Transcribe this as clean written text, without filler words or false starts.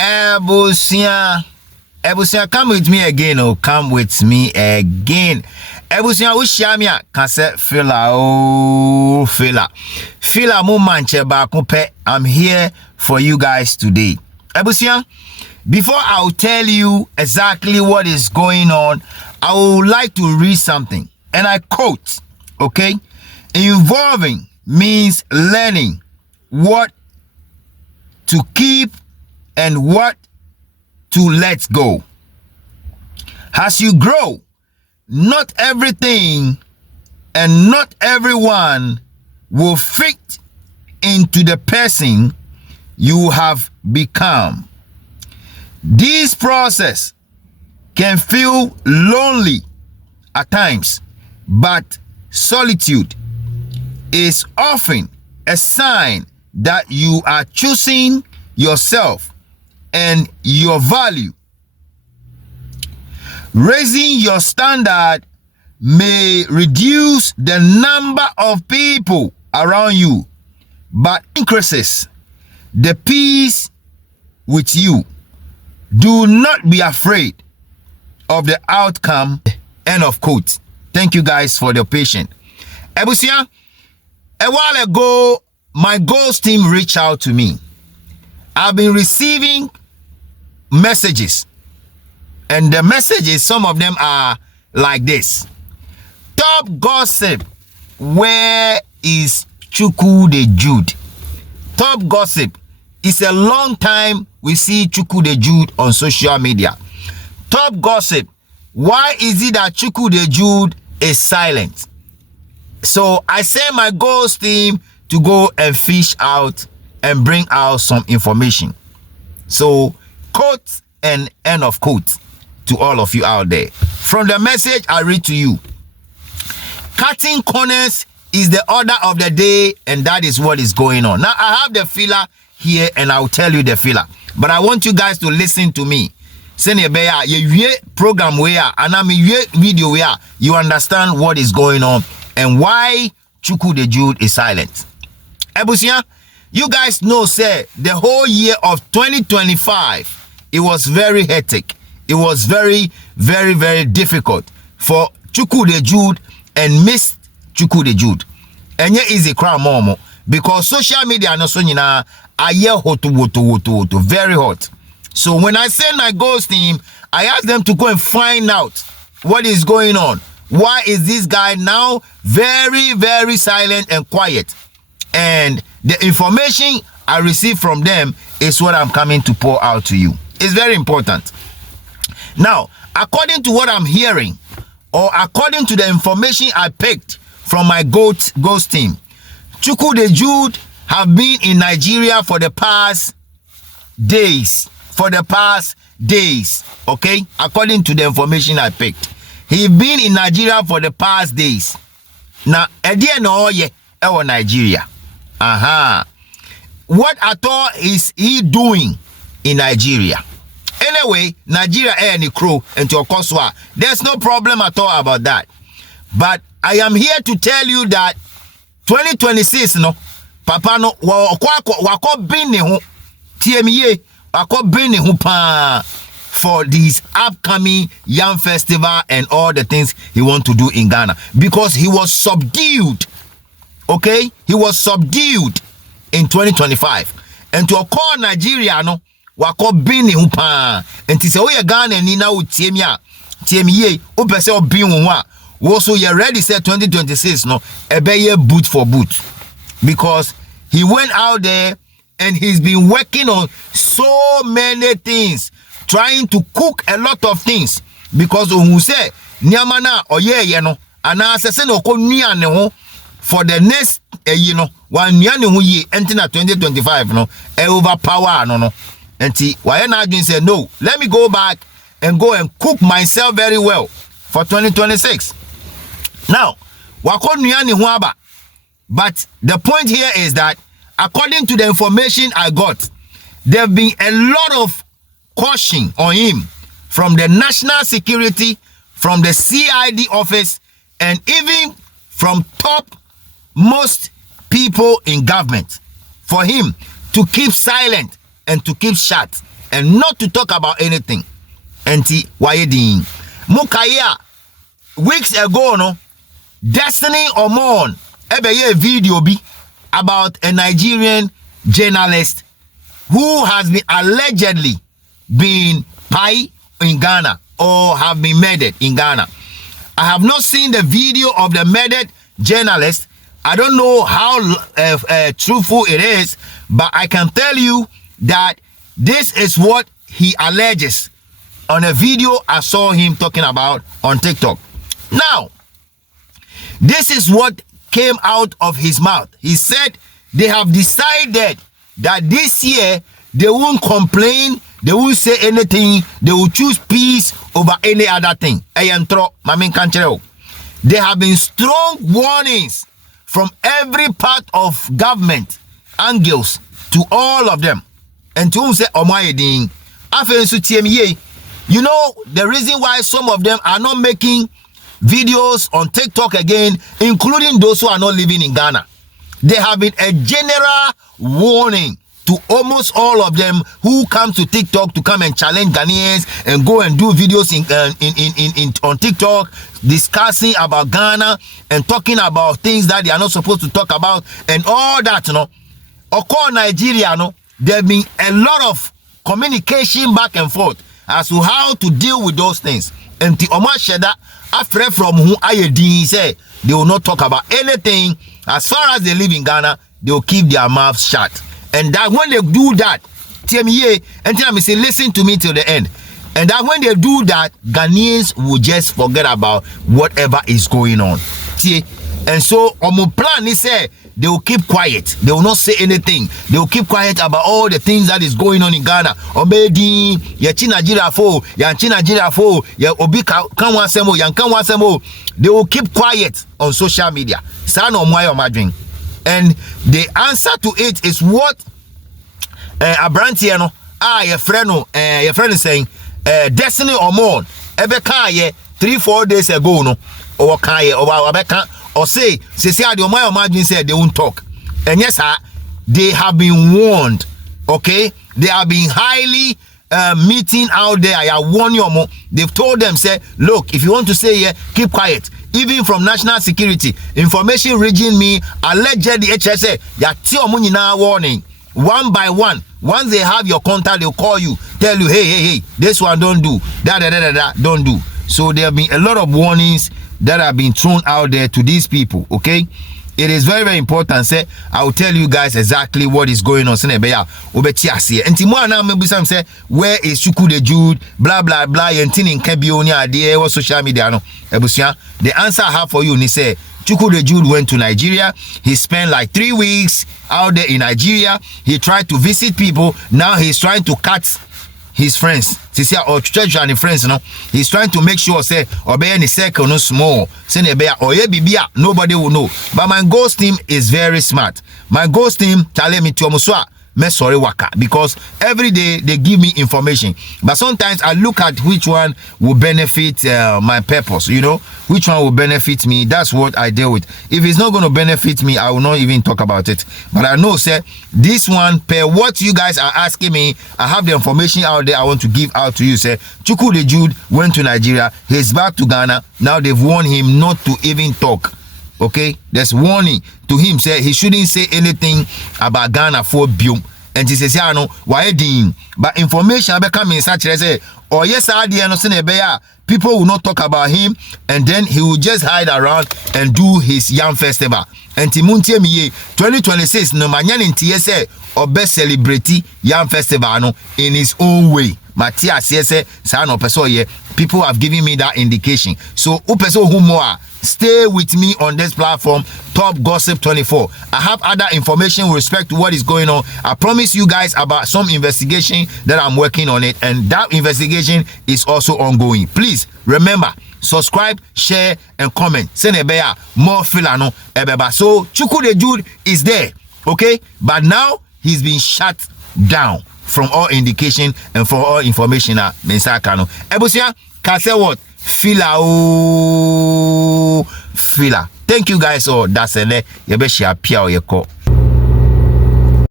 Ebusia, come with me again. Oh, come with me again. Ebusia, ushamia kase fila mu manche ba kupe. I'm here for you guys today. Ebusia, before I'll tell you exactly what is going on, I would like to read something, and I quote. Okay, involving means learning what to keep and what to let go. As you grow, not everything and not everyone will fit into the person you have become. This process can feel lonely at times, but solitude is often a sign that you are choosing yourself and your value. Raising your standard may reduce the number of people around you, but increases the peace with you. Do not be afraid of the outcome. End of quote. Thank you guys for the patience. Ebusia, a while ago, my goals team reached out to me. I've been receiving messages, and the messages, some of them are like this. Top gossip, where is Jude? Top gossip. It's a long time we see Jude on social media. Top gossip, why is it that Jude is silent? So I sent my goals team to go and fish out and bring out some information. So quote and end of quote to all of you out there. From the message I read to you, cutting corners is the order of the day, and that is what is going on. Now I have the filler here and I'll tell you the filler, but I want you guys to listen to me. Send a program where and I'm a video where you understand what is going on and why Jude is silent. Ebusia, you guys know, say, the whole year of 2025, it was very hectic. It was very, very, very difficult for Jude and Miss Jude. And yet is a crowd momo because social media no so nyina aye hot very hot. So when I send my ghost team, I ask them to go and find out what is going on. Why is this guy now very, very silent and quiet? And the information I receive from them is what I'm coming to pour out to you. It's very important. Now, according to what I'm hearing, or according to the information I picked from my ghost team, Jude have been in Nigeria for the past days. Okay, according to the information I picked, he been in Nigeria for the past days. Now, Nigeria. What at all is he doing in Nigeria? Anyway, Nigeria any crew and to Okoswa. There's no problem at all about that. But I am here to tell you that 2026 no papa no wako bini hu TME wako bini hu pa for this upcoming Yam Festival and all the things he want to do in Ghana, because he was subdued. Okay, he was subdued in 2025, and to call Nigeria no wako bini hu pa and say we Ghana ni na TME o pese o bin hu a also you ready say 2026 no ebeye boot for boot, because he went out there and he's been working on so many things, trying to cook a lot of things, because who say niamana oye no ana se no ko nua ne ho for the next one nua ne ho ye entina 2025 no overpower no enti why na adwin say no, let me go back and go and cook myself very well for 2026. Now, but the point here is that according to the information I got, there have been a lot of caution on him from the national security, from the CID office, and even from top most people in government for him to keep silent and to keep shut. and not to talk about anything. Enti wayedin. Mukaya weeks ago no Destiny Omon ebeye video bi about a Nigerian journalist who has been allegedly been pie in Ghana or have been murdered in Ghana. I have not seen the video of the murdered journalist. I don't know how truthful it is, but I can tell you that this is what he alleges on a video I saw him talking about on TikTok. Now, this is what came out of his mouth. He said they have decided that this year they won't complain, they won't say anything, they will choose peace over any other thing. They have been strong warnings from every part of government angles to all of them. And to whom say, you know, the reason why some of them are not making videos on TikTok again, including those who are not living in Ghana. There have been a general warning to almost all of them who come to TikTok to come and challenge Ghanaians and go and do videos on TikTok discussing about Ghana and talking about things that they are not supposed to talk about and all that, you know. Across Nigeria, no, there have been a lot of communication back and forth as to how to deal with those things. And the Omar Sheda, after from who Ayedin say they will not talk about anything as far as they live in Ghana, they will keep their mouths shut. And that when they do that, tell me say listen to me till the end. And that when they do that, Ghanaians will just forget about whatever is going on. See? And so on plan is say they will keep quiet. They will not say anything. They will keep quiet about all the things that is going on in Ghana. Obedi, Yachina Jirafo, Yanchina Jirafo, Ya Obi Kanwasemo, Yankanwasemo. They will keep quiet on social media. San or Madrin. And the answer to it is what Abrantiano, your friend is saying, Destiny or more, ever 3-4 days ago, no, or Kaya, or Abeka. Or say the Omar said they won't talk. And yes, they have been warned. Okay, they have been highly meeting out there. I warn you more. They've told them, say, look, if you want to say here, keep quiet. Even from national security, information reaching me, allegedly HSA, ya warning. One by one. Once they have your contact, they'll call you, tell you, hey, this one don't do, don't do. So there have been a lot of warnings that have been thrown out there to these people. Okay, it is very, very important. Say, I will tell you guys exactly what is going on. And say, where is Jude? Blah blah blah. What social media? No, the answer I have for you is say Jude went to Nigeria. He spent like 3 weeks out there in Nigeria. He tried to visit people. Now he's trying to cut his friends, or church and friends, no. He's trying to make sure say obey any circle no small. Say nobody will know. But my ghost team is very smart. My ghost team tell me to sorry waka because every day they give me information. But sometimes I look at which one will benefit my purpose, you know, which one will benefit me. That's what I deal with. If it's not going to benefit me, I will not even talk about it. But I know, sir, this one, per what you guys are asking me, I have the information out there I want to give out to you, sir. Chukwude Jude went to Nigeria. He's back to Ghana. Now they've warned him not to even talk. Okay, there's warning to him, say he shouldn't say anything about Ghana for Bium. And he says, no, why didn't? But information become in such as or yes, people will not talk about him, and then he will just hide around and do his Yam Festival. And Timuntie Miye 2026 no manyan in TSA or best celebrity Yam Festival no in his own way. Matthias yes, son of person, people have given me that indication. So upeso humoa. Stay with me on this platform, Top Gossip 24. I have other information with respect to what is going on. I promise you guys about some investigation that I'm working on it, and that investigation is also ongoing. Please remember, subscribe, share, and comment. Send a bear more filano ebeba. So Chukwude Jude is there, okay? But now he's been shut down from all indication and for all information. Mensakano. Ebusia, kase what? Fila. Thank you guys all. That's it. You be share pia or